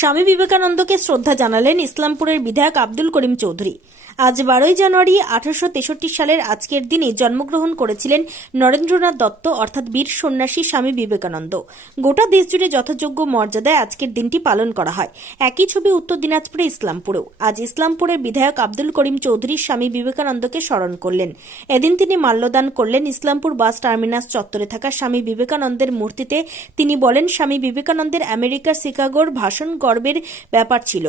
স্বামী বিবেকানন্দকে শ্রদ্ধা জানালেন ইসলামপুরের বিধায়ক আব্দুল করিম চৌধুরী। আজ 12 জানুয়ারি 1863 সালের আজকের দিনে জন্মগ্রহণ করেছিলেন নরেন্দ্রনাথ দত্ত অর্থাৎ বীর সন্ন্যাসী স্বামী বিবেকানন্দ। গোটা দেশ জুড়ে যথাযোগ্য মর্যাদায় আজকের দিনটি পালন করা হয়। একই ছবি উত্তর দিনাজপুরে ইসলামপুরেও। আজ ইসলামপুরের বিধায়ক আব্দুল করিম চৌধুরী স্বামী বিবেকানন্দকে স্মরণ করলেন। এদিন তিনি মাল্যদান করলেন ইসলামপুর বাস টার্মিনাস চত্বরে থাকা স্বামী বিবেকানন্দের মূর্তিতে। তিনি বলেন, স্বামী বিবেকানন্দের আমেরিকার শিকাগোর ভাষণ গর্বের ব্যাপার ছিল।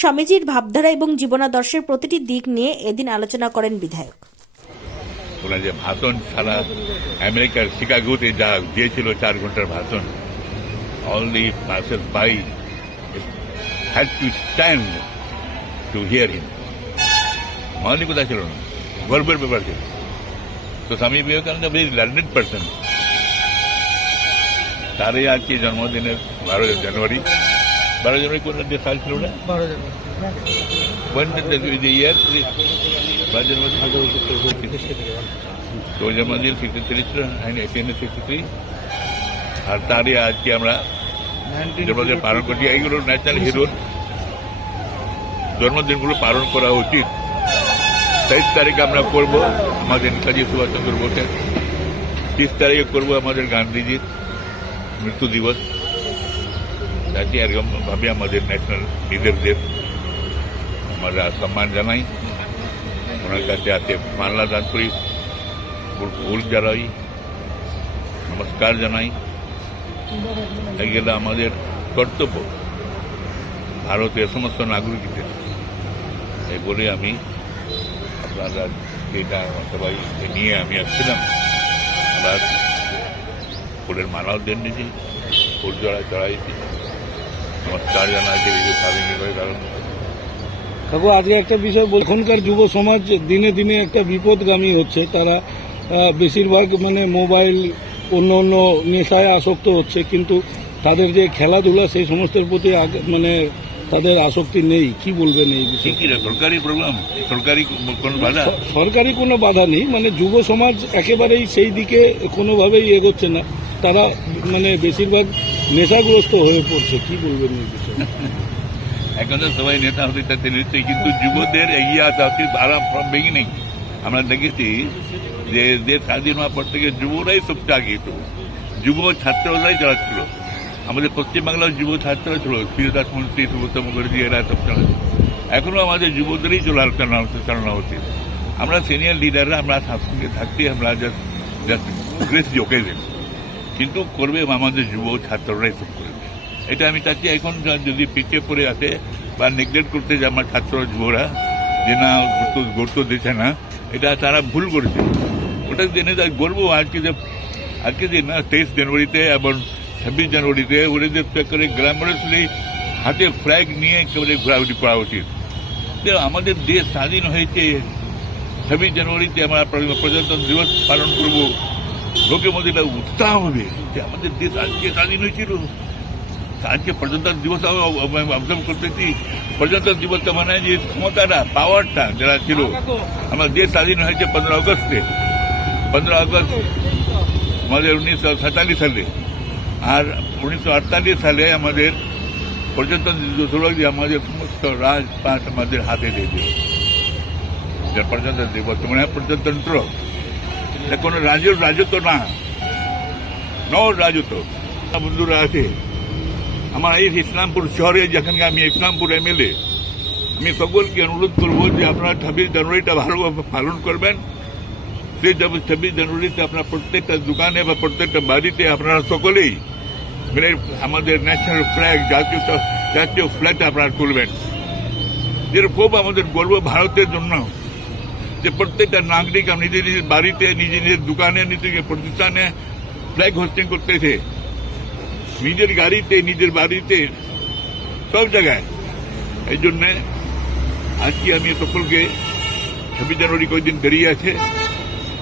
স্বামীজির ভাবধারা এবং জীবনাদর্শের প্রতিটি দিক নিয়ে এদিন আলোচনা করেন বিধায়ক। ওরা যে ভাষণ সারা আমেরিকার শিকাগোতে যা দিয়েছিল 4 ঘন্টার ভাষণ, all the passes by had to stand to hear him. মানলি কোথায় ছিল না, গর্বের ব্যাপার ছিল। তো Swami Vivekananda very learned person. তারই আজকে জন্মদিনের 12 জানুয়ারি। 12 জানুয়ারি কোন সাল ছিল না? 12 জানুয়ারি। When did the year? 12 জানুয়ারি তো জন্মদিন 63 ছিল, 1863। আর তারই আজকে আমরা জন্মদিন পালন করছি। এইগুলো ন্যাশনাল হিরোর জন্মদিনগুলো পালন করা উচিত। 23 তারিখ আমরা করবো আমাদের নেতাজি সুভাষচন্দ্র বোসের, 30 তারিখে করবো আমাদের গান্ধীজির মৃত্যু দিবস। যাতে এরকম ভাবে আমাদের ন্যাশনাল লিডারদের আমরা সম্মান জানাই, ওনার কাছে আছে মাল্যদান দান করি, ফুল জানাই, নমস্কার জানাই। এগুলো আমাদের কর্তব্য ভারতের সমস্ত নাগরিকদের। এই বলে আমি আপনারা এটা সবাই নিয়ে আমি আসছিলাম। আবার ফুলের মালাও দেন নিজে, ফুল চড়াইছি, নমস্কার জানাইছি। কাকু, আজকে একটা বিষয়, এখনকার যুব সমাজ দিনে দিনে একটা বিপদগামী হচ্ছে। তারা বেশিরভাগ মোবাইল অন্য অন্য নেশায় আসক্ত হচ্ছে, কিন্তু তাদের যে খেলাধুলা সেই সমস্তের প্রতি তাদের আসক্তি নেই। কি বলবেন এই বিষয়ে? সরকারি প্রবলেম, সরকারি কোনো বাধা নেই, যুব সমাজ একেবারেই সেই দিকে কোনোভাবেই এগোচ্ছে না। তারা বেশিরভাগ নেশাগ্রস্ত হয়ে পড়ছে। কি বলবেন এই বিষয়ে? এখন তো সবাই নেতা হতে চাচ্ছে নিশ্চয়ই, কিন্তু যুবদের এগিয়ে আসা উচিত। বেগি নেই। আমরা দেখেছি যে দেশ স্বাধীন হওয়ার পর থেকে যুবরাই সবচেয়ে আগে, যুব ছাত্ররাই চালাচ্ছিল। আমাদের পশ্চিমবাংলার যুব ছাত্ররা ছিল, প্রিয়দাস মন্ত্রী, সুব্রত মুখার্জি, এরা সব চালাচ্ছে। এখনো আমাদের যুবদেরই চালানো উচিত। আমরা সিনিয়র লিডাররা আমরা সঙ্গে থাকতে আমরা জাস্ট গ্রেস জোকে দেন, কিন্তু করবে আমাদের যুব ছাত্ররাই সব করবে। এটা আমি চাচ্ছি। এখন যদি পিছিয়ে পড়ে আছে বা নেগলেক্ট করতে যে আমার ছাত্র যুবরা যে না গুরুত্ব দিচ্ছে না, এটা তারা ভুল করেছে। ওটা জেনে বলবো আজকে যে 23 জানুয়ারিতে এবং 26 জানুয়ারিতে ওদের করে গ্ল্যামারাসলি হাতে ফ্ল্যাগ নিয়ে একেবারে ঘোরাঘুরি করা উচিত। আমাদের দেশ স্বাধীন হয়েছে, 26 জানুয়ারিতে আমরা প্রজাতন্ত্র দিবস পালন করব। লোকের মধ্যে এটা উৎসাহ হবে যে আমাদের দেশ আজকে স্বাধীন হয়েছিল। আজকে প্রজাতন্ত্র দিবস অবজার্ভ করতেছি। প্রজাতন্ত্র দিবসটা মানে যে ক্ষমতাটা, পাওয়ারটা যারা ছিল, আমার দেশ স্বাধীন হয়েছে 15 আগস্টে। 15 আগস্ট আমাদের 1947 সালে, আর 1948 সালে আমাদের প্রজাতন্ত্র দিবস হল যে আমাদের সমস্ত রাজপাট আমাদের হাতে দিয়ে দিল। প্রজাতন্ত্র দিবস মানে প্রজাতন্ত্র, কোনো রাজত্ব না, রাজত্ব। বন্ধুরা আছে আমার এই ইসলামপুর শহরে, যেখানে আমি ইসলামপুর এমএলএ, আমি সকলকে অনুরোধ করবো যে আপনারা 26 জানুয়ারিটা ভালোভাবে পালন করবেন। সেই 26 জানুয়ারিতে আপনারা প্রত্যেকটা দোকানে বা প্রত্যেকটা বাড়িতে আপনারা সকলেই মিলে আমাদের ন্যাশনাল ফ্ল্যাগ, জাতীয় ফ্ল্যাগটা আপনারা তুলবেন। যেটা খুব আমাদের গর্ব ভারতের জন্য, যে প্রত্যেকটা নাগরিক নিজের নিজের বাড়িতে, নিজের দোকানে, নিজের প্রতিষ্ঠানে ফ্ল্যাগ হোস্টিং করতেছে, নিজের গাড়িতে, নিজের বাড়িতে, সব জায়গায়। এই জন্যে আজকে আমি সকলকে 26 জানুয়ারি কয়েকদিন দেরিয়ে আছে,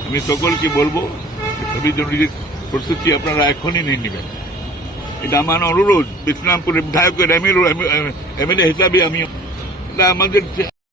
আমি সকলকে বলবো 26 জানুয়ারির প্রস্তুতি আপনারা এখনই নিয়ে নেবেন। এটা আমার অনুরোধ ইসলামপুরের বিধায়কের এমএলএ হিসাবে। আমি এটা আমাদের